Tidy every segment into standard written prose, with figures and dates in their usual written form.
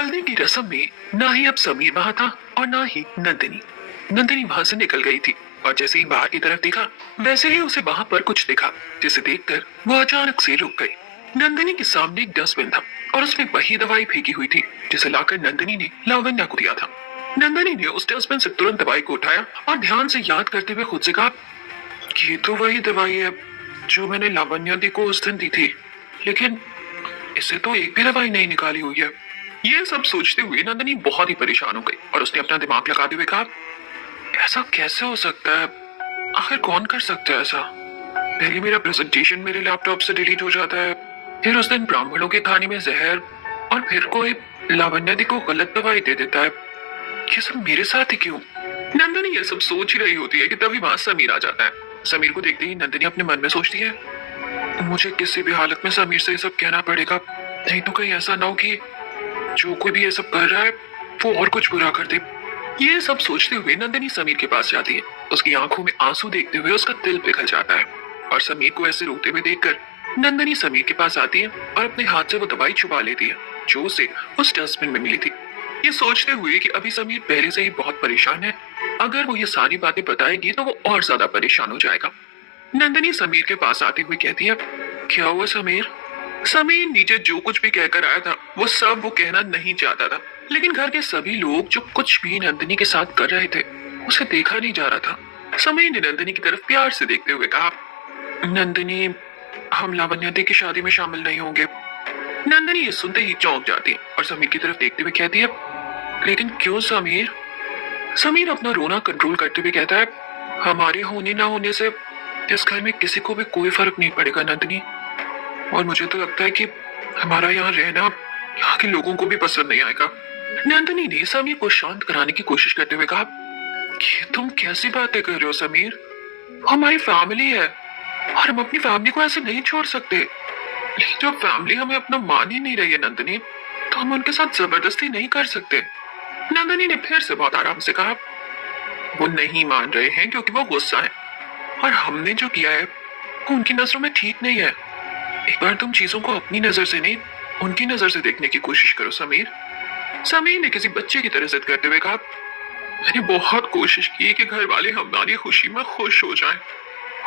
हल्दी की रस्म में ना ही अब समीर वहां था और ना ही नंदिनी। नंदिनी वहां से निकल गई थी और जैसे ही बाहर की तरफ देखा वैसे ही उसे वहां पर कुछ दिखा, जिसे देखकर वो अचानक से रुक गई। नंदिनी के सामने एक डस्टबिन था और उसमें वही दवाई फेंकी हुई थी जिसे लाकर नंदिनी ने लावण्या को दिया था। नंदिनी ने उस डस्टबिन से तुरंत दवाई को उठाया और ध्यान से याद करते हुए खुद से कहा, ये तो वही दवाई है जो मैंने लावण्या दी को उस दिन दी थी, लेकिन इससे तो एक भी दवाई नहीं निकाली हुई है। ये सब सोचते हुए नंदिनी बहुत ही परेशान हो गई और उसने अपना दिमाग लगाते हुए कहा, ऐसा कैसे हो सकता है? आखिर कौन कर सकता है ऐसा? पहले मेरा प्रेजेंटेशन मेरे लैपटॉप से डिलीट हो जाता है, फिर उस दिन ब्राह्मणों के खाने में जहर, और फिर कोई लावण्या दी को गलत दवाई दे देता है। ये सब मेरे साथ ही क्यों? नंदिनी ये सब सोच ही रही होती है कि तभी वहां समीर आ जाता है। समीर को देखते ही नंदिनी अपने मन में सोचती है, मुझे किसी भी हालत में समीर से ये सब कहना पड़ेगा, नहीं तो कहीं ऐसा ना हो कि जो कोई भी ये सब कर रहा है वो और कुछ बुरा कर दे। ये सब सोचते हुए नंदिनी समीर के पास जाती है। उसकी आंखों में आंसू देखते हुए उसका दिल पिघल जाता है और समीर को ऐसे रोते हुए देखकर नंदिनी समीर के पास आती है और अपने हाथ से वो दवाई छुपा लेती है जो उसे उस डस्टबिन में मिली थी। ये सोचते हुए कि अभी समीर पहले से ही बहुत परेशान है, अगर वो ये सारी बातें बताएगी तो वो और ज्यादा परेशान हो जाएगा। नंदिनी समीर के पास आती हुई कहती है, क्या हुआ समीर? समीर नीचे जो कुछ भी कहकर आया था वो सब वो कहना नहीं चाहता था, लेकिन घर के सभी लोग जो कुछ भी नंदिनी के साथ कर रहे थे उसे देखा नहीं जा रहा था। समीर ने नंदिनी की तरफ प्यार से देखते हुए कहा, नंदिनी, हम लावण्या दी की शादी में शामिल नहीं होंगे। नंदिनी ये सुनते ही चौंक जाती है और समीर की तरफ देखते हुए कहती है, लेकिन क्यों समीर? समीर अपना रोना कंट्रोल करते हुए कहता है, हमारे होने ना होने से इस घर में किसी को भी कोई फर्क नहीं पड़ेगा नंदिनी, और मुझे तो लगता है कि हमारा यहाँ रहना यहाँ के लोगों को भी पसंद नहीं आएगा। नंदिनी ने समीर को शांत कराने की कोशिश करते हुए कहा, कि तुम कैसी बातें कर रहे हो समीर? हमारी फैमिली है और हम अपनी फैमिली को ऐसे नहीं छोड़ सकते। लेकिन जब फैमिली हमें अपना मान ही नहीं रही है नंदिनी, तो हम उनके साथ जबरदस्ती नहीं कर सकते। नंदिनी ने फिर से बहुत आराम से कहा, वो नहीं मान रहे हैं क्योंकि वो गुस्सा है, और हमने जो किया है वो उनकी नजरों में ठीक नहीं है। एक बार तुम चीजों को अपनी नजर से नहीं उनकी नजर से देखने की कोशिश करो समीर। समीर ने किसी बच्चे की तरह जिद करते हुए कहा, मैंने बहुत कोशिश की कि घर वाले हमारी खुशी में खुश हो जाएं,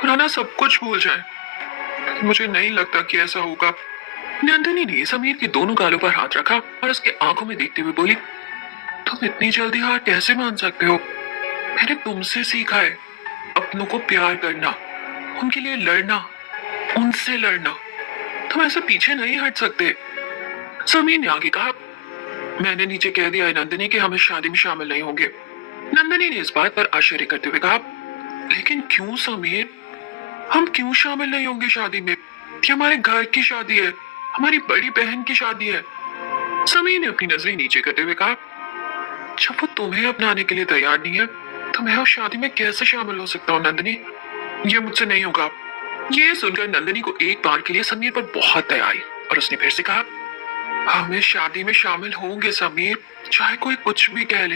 पुराना सब कुछ भूल जाएं। मुझे नहीं लगता कि ऐसा होगा। नंदिनी ने समीर के दोनों गालों पर हाथ रखा और उसके आंखों में देखते हुए बोली, तुम इतनी जल्दी हार कैसे मान सकते हो? मैंने तुमसे सीखा है अपनों को प्यार करना, उनके लिए लड़ना, उनसे लड़ना। तुम ऐसे पीछे नहीं हट सकते। समीर ने आगे कहा, मैंने नीचे कह दिया है नंदिनी कि हम इस शादी में शामिल नहीं होंगे। नंदिनी ने इस बात पर आश्चर्य करते हुए कहा, लेकिन क्यों समीर? हम क्यों शामिल नहीं होंगे शादी में? ये हमारे घर की शादी है, हमारी बड़ी बहन की शादी है। समीर ने अपनी नजरें नीचे करते हुए कहा, जब वो तुम्हें अपनाने के लिए तैयार नहीं है तो मैं उस शादी में कैसे शामिल हो सकता हूँ नंदिनी? ये मुझसे नहीं होगा। ये सुनकर नंदिनी को एक बार के लिए समीर पर बहुत दया आई और उसने फिर से कहा, हम इस शादी में शामिल होंगे समीर, चाहे कोई कुछ भी कह ले।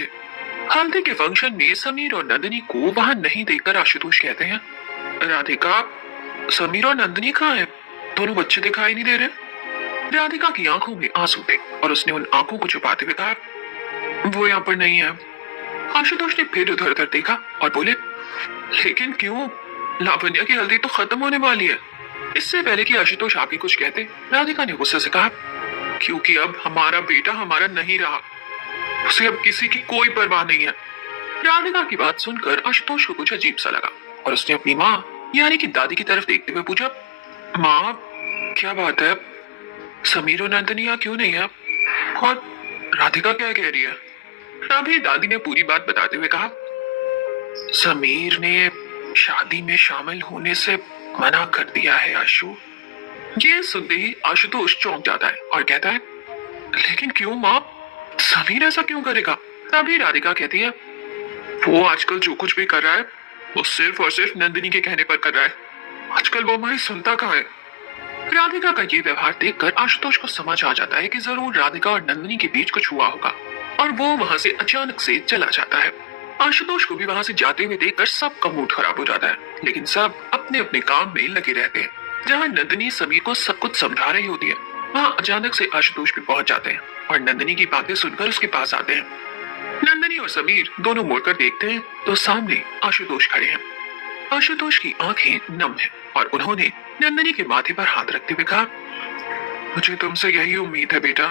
हल्दी के फंक्शन में समीर और नंदिनी को वहां नहीं देखकर आशुतोष कहते हैं, राधिका, समीर और नंदिनी कहाँ हैं? दोनों बच्चे दिखाई नहीं दे रहे। राधिका की आंखों में आंसू थे और उसने उन आंखों को छुपाते हुए कहा, वो यहाँ पर नहीं है। आशुतोष ने फिर उधर उधर देखा और बोले, लेकिन क्यों? लावण्या की हल्दी तो खत्म होने वाली है। इससे पहले कि आशुतोष आगे कुछ कहते, राधिका ने गुस्से से कहा, क्योंकि अब हमारा बेटा हमारा नहीं रहा, उसे अब किसी की कोई परवाह नहीं है। राधिका की बात सुनकर आशुतोष को कुछ अजीब सा लगा और उसने अपनी माँ यानी कि दादी की तरफ देखते हुए पूछा, माँ, क्या बात है? समीर और नंदिनी यहाँ क्यों नहीं है? और राधिका क्या कह रही है? तभी दादी ने पूरी बात बताते हुए कहा, समीर ने शादी में शामिल होने से मना कर दिया है आशु। ये सुनते ही आशुतोष चौंक जाता है और कहता है, लेकिन क्यों माँ? समीर ऐसा क्यों करेगा? तभी राधिका कहती है, वो आजकल जो कुछ भी कर रहा है वो सिर्फ और सिर्फ नंदिनी के कहने पर कर रहा है। आजकल वो हमारी सुनता कहाँ है? राधिका का ये व्यवहार देखकर आशुतोष को समझ आ जाता है कि जरूर राधिका और नंदिनी के बीच कुछ हुआ होगा और वो वहां से अचानक से चला जाता है। आशुतोष को भी वहां से जाते हुए देखकर सबका मूड खराब हो जाता है, लेकिन सब अपने अपने काम में लगे रहते हैं। जहाँ नंदिनी समीर को सब कुछ समझा रही होती है, वहाँ अचानक से आशुतोष भी पहुंच जाते हैं और नंदिनी की बातें सुनकर उसके पास आते हैं। नंदिनी और समीर दोनों मुड़कर देखते हैं तो सामने आशुतोष खड़े हैं। आशुतोष की आंखें नम हैं और उन्होंने नंदिनी के माथे पर हाथ रखते हुए कहा, मुझे तुमसे यही उम्मीद है बेटा।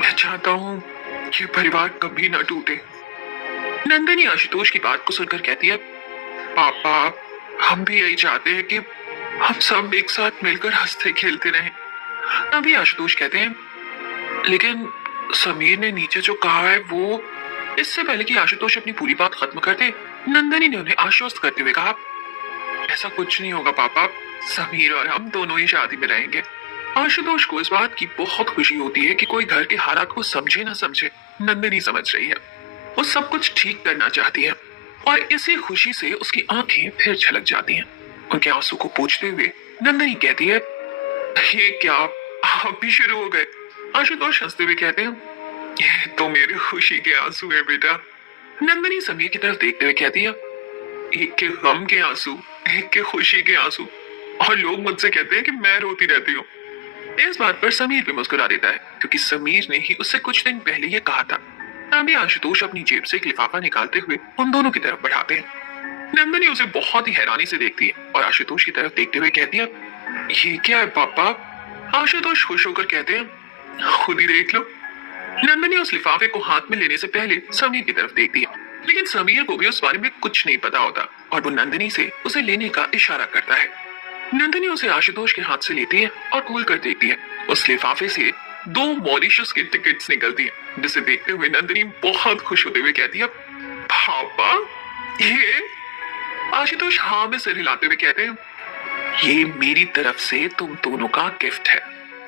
मैं चाहता हूँ कि परिवार कभी न टूटे। नंदिनी आशुतोष की बात को सुनकर कहती है, पापा हम भी यही चाहते हैं कि हम सब एक साथ मिलकर हंसते खेलते रहें। तभी आशुतोष कहते हैं, लेकिन समीर ने नीचे जो कहा है वो। इससे पहले कि आशुतोष अपनी पूरी बात खत्म कर दे, नंदिनी ने उन्हें आश्वस्त करते हुए कहा, ऐसा कुछ नहीं होगा पापा, समीर और हम दोनों ही शादी में रहेंगे। आशुतोष को इस बात की बहुत खुशी होती है कि कोई घर के हालात को समझे ना समझे, नंदिनी समझ रही है। वो सब कुछ ठीक करना चाहती है और इसी खुशी से उसकी आंखें फिर छलक जाती हैं। उनके आंसू को पोंछते हुए नंदिनी कहती है, ये क्या आप भी शुरू हो गए? आशुतोष हंसते हुए कहते हैं, ये तो मेरी खुशी के आंसू है बेटा। नंदिनी समीर की तरफ देखते हुए कहती है, एक के गम के आंसू, एक के खुशी के आंसू, और लोग मुझसे कहते हैं कि मैं रोती रहती हूँ। इस बात पर समीर भी मुस्कुरा देता है क्योंकि समीर ने ही उससे कुछ दिन पहले ये कहा था। तभी आशुतोष अपनी जेब से एक लिफाफा निकालते हुए उन दोनों की तरफ बढ़ाते हैं। नंदिनी उसे बहुत ही हैरानी से देखती है और आशुतोष की तरफ देखते हुए कहती है, ये क्या है पापा? आशुतोष खुश होकर कहते हैं, खुद ही देख लो। नंदिनी उस लिफाफे को हाथ में लेने से पहले समीर की तरफ देखती है, लेकिन समीर को भी उस बारे में कुछ नहीं पता होता और वो नंदिनी से उसे लेने का इशारा करता है। नंदिनी उसे आशुतोष के हाथ से लेती है और खोल कर देखती है। उस लिफाफे से 2 मॉरिशस की टिकट्स निकलती हैं, जिसे देखते हुए नंदिनी बहुत खुश होते हुए कहती है, पापा ये? आशुतोष हाँ में सिर हिलाते हुए कहते हैं, ये मेरी तरफ से तुम दोनों का गिफ्ट है।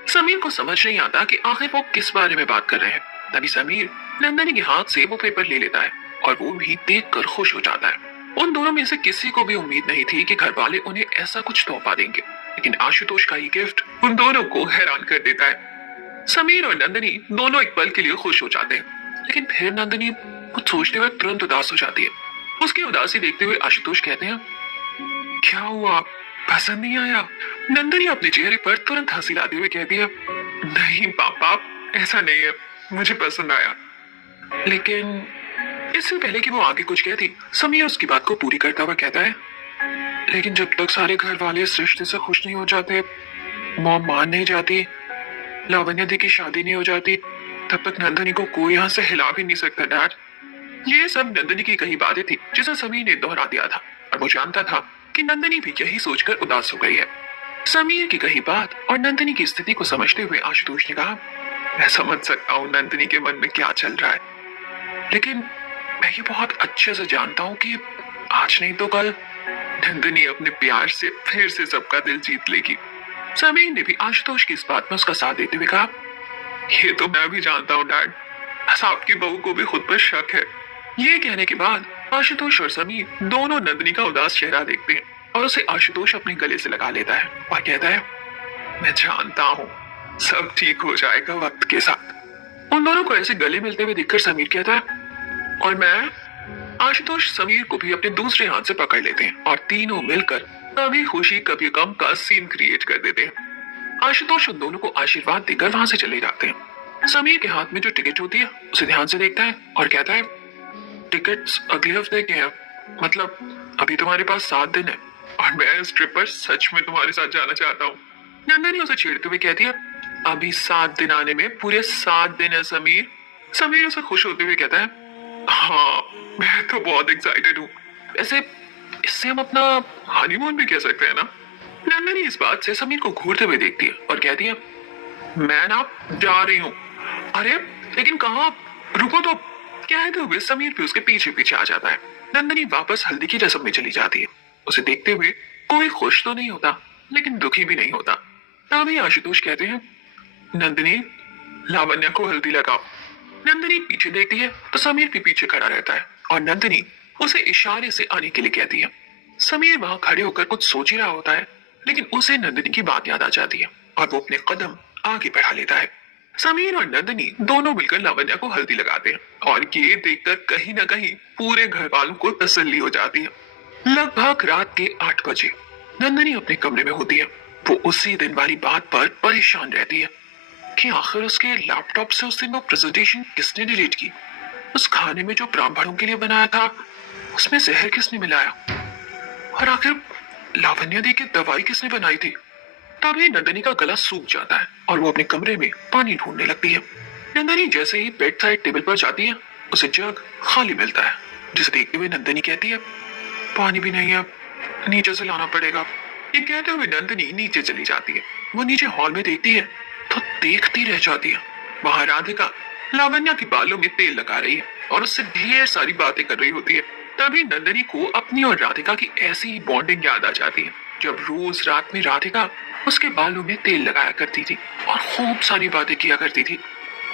समीर को समझ नहीं आता कि आखिर वो किस बारे में बात कर रहे हैं। तभी समीर नंदिनी के हाथ से वो पेपर ले लेता है और वो भी देखकर खुश हो जाता है। उन दोनों में से किसी को भी उम्मीद नहीं थी कि घर वाले उन्हें ऐसा कुछ तोहफा देंगे, लेकिन आशुतोष का ये गिफ्ट उन दोनों को हैरान कर देता है। समीर और नंदिनी दोनों एक पल के लिए खुश हो जाते हैं, लेकिन फिर नंदिनी कुछ सोचते हुए तुरंत उदास हो जाती है। उसकी उदासी देखते हुए आशुतोष कहते हैं, क्या हुआ, पसंद नहीं आया? नंदिनी अपने चेहरे पर तुरंत हंसी लाते हुए कहती है, नहीं पापा ऐसा नहीं है, मुझे पसंद आया। लेकिन इससे पहले कि वो आगे कुछ कहती, समीर उसकी बात को पूरी करता हुआ कहता है, लेकिन जब तक सारे घर वाले इस रिश्ते से खुश नहीं हो जाते, मॉम मान नहीं जाती, लावण्या दी की शादी नहीं हो जाती, तब तक नंदिनी को कोई यहाँ से हिला भी नहीं सकता डैड। ये सब नंदिनी की कही बातें थी जिसे समीर ने दोहरा दिया था और वो जानता था कि नंदिनी भी यही सोचकर उदास हो गई है। समीर की कही बात और नंदिनी की स्थिति को समझते हुए आशुतोष ने कहा, मैं समझ सकता हूँ नंदिनी के मन में क्या चल रहा है, लेकिन मैं ये बहुत अच्छे से जानता हूँ कि आज नहीं तो कल नंदिनी अपने प्यार से फिर से सबका दिल जीत लेगी। समीर ने भी आशुतोष की इस बात में उसका साथ देते हुए कहा, ये तो मैं भी जानता हूँ डैड, बस आपकी बहू को भी खुद पर शक है। ये कहने के बाद आशुतोष और समीर दोनों नंदिनी का उदास चेहरा देखते हैं और उसे आशुतोष अपने गले से लगा लेता है और कहता है, मैं जानता हूँ सब ठीक हो जाएगा वक्त के साथ। उन दोनों को ऐसे गले मिलते हुए देखकर समीर कहता है, और मैं? आशुतोष समीर को भी अपने दूसरे हाथ से पकड़ लेते हैं और तीनों मिलकर कभी खुशी कभी गम का सीन क्रिएट कर देते हैं। आशुतोष उन दोनों को आशीर्वाद देकर वहां से चले जाते हैं। समीर के हाथ में जो टिकट होती है उसे ध्यान से देखता है और कहता है, टिकट्स अगले हफ्ते के हैं, मतलब अभी तुम्हारे पास 7 दिन है और मैं इस ट्रिप पर सच में तुम्हारे साथ जाना चाहता हूँ। नंदिनी उसे छेड़ते हुए कहती है, अभी 7 दिन आने में पूरे 7 दिन है समीर। समीर उसे खुश होते हुए कहता है, हाँ मैं तो बहुत एक्साइटेड हूँ, वैसे इससे हम अपना हनीमून भी कह सकते हैं ना। नंदिनी इस बात से समीर को घूरते हुए देखती है और कहती है, मैं ना जा रही हूँ। अरे लेकिन कहाँ, रुको तो। कहते हुए समीर भी उसके पीछे पीछे आ जाता है। नंदिनी वापस हल्दी की रस्म में चली जाती है। उसे देखते हुए कोई खुश तो नहीं होता लेकिन दुखी भी नहीं होता। तभी आशुतोष कहते हैं, नंदिनी लावण्या को हल्दी लगाओ। नंदिनी पीछे देखती है तो समीर भी पीछे खड़ा रहता है और नंदिनी उसे इशारे से आने के लिए कहती है। समीर वहां खड़े होकर कुछ सोच ही रहा होता है, लेकिन उसे नंदिनी की बात याद आ जाती है और वो अपने कदम आगे बढ़ा लेता है। समीर और नंदिनी दोनों मिलकर लावण्या को हल्दी लगाते हैं और ये देखकर कहीं ना कहीं पूरे घर वालों को तसल्ली हो जाती है। लगभग रात के 8 बजे नंदिनी अपने कमरे में होती है। वो उसी दिन वाली बात पर परेशान रहती है। कि आखिर उसके लैपटॉप से उस दिन वो प्रेजेंटेशन किसने डिलीट की, उस खाने में जो ब्राह्मणों के लिए बनाया था उसमें जहर किसने मिलाया, और आखिर लावण्या दी की दवाई किसने बनाई थी। तभी नंदनी का गला सूख जाता है और वो अपने कमरे में पानी ढूंढने लगती है। नंदनी जैसे ही बेड साइड टेबल पर जाती है उसे जग खाली मिलता है, जिसे देखते हुए नंदनी कहती है पानी भी नहीं है, नीचे से लाना पड़ेगा। ये कहते हुए नंदनी नीचे चली जाती है। वो नीचे हॉल में देखती है तो देखती रह जाती है। वहां राधिका लावण्या के बालों में तेल लगा रही है और उससे ढेर सारी बातें कर रही होती है। तभी नंदनी को अपनी और राधिका की ऐसी ही बॉन्डिंग याद आ जाती है जब रोज रात में राधिका उसके बालों में तेल लगाया करती थी और खूब सारी बातें किया करती थी।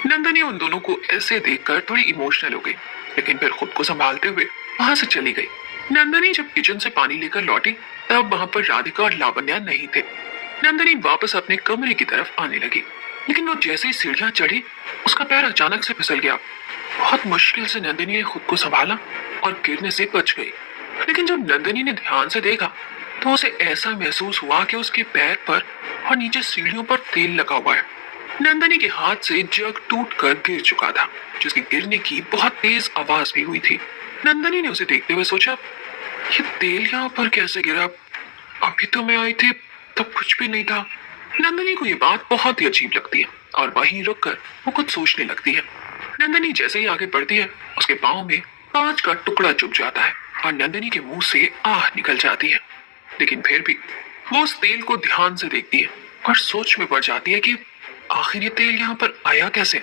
नंदनी उन दोनों को ऐसे देखकर थोड़ी इमोशनल हो गई, लेकिन फिर खुद को संभालते हुए वहां से चली गई। नंदनी जब किचन से पानी लेकर लौटी तब वहां पर राधिका और लावण्या नहीं थे। नंदनी वापस अपने कमरे की तरफ आने लगी, लेकिन वो जैसे ही सीढ़ियां चढ़ी उसका पैर अचानक से फिसल गया। बहुत मुश्किल से नंदनी ने खुद को संभाला और गिरने से बच गई। लेकिन जब नंदनी ने ध्यान से देखा तो उसे ऐसा महसूस हुआ कि उसके पैर पर और नीचे सीढ़ियों पर तेल लगा हुआ है। नंदनी के हाथ से जग टूटकर गिर चुका था, जिसके गिरने की बहुत तेज आवाज भी हुई थी। नंदनी ने उसे देखते हुए सोचा ये तेल यहाँ पर कैसे गिरा, अभी तो मैं आई थी तब कुछ भी नहीं था। नंदनी को ये बात बहुत ही अजीब लगती है और वहीं रुककर वो कुछ सोचने लगती है। नंदनी जैसे ही आगे बढ़ती है उसके पाँव में कांच का टुकड़ा चुभ जाता है और नंदनी के मुंह से आह निकल जाती है। लेकिन फिर भी वो उस तेल को ध्यान से देखती है और सोच में पड़ जाती है कि आखिर ये तेल यहाँ पर आया कैसे।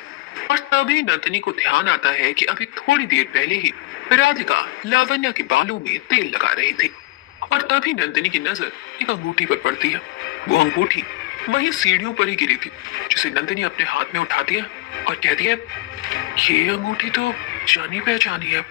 और तभी नंदनी को ध्यान आता है कि अभी थोड़ी देर पहले ही राधिका लावण्या के बालों में तेल लगा रही थी। और तभी नंदनी की नजर एक अंगूठी पर पड़ती है। वो अंगूठी वही सीढ़ियों पर ही गिरी थी, जिसे नंदनी अपने हाथ में उठाती है और कहती है ये अंगूठी तो जानी पहचानी है।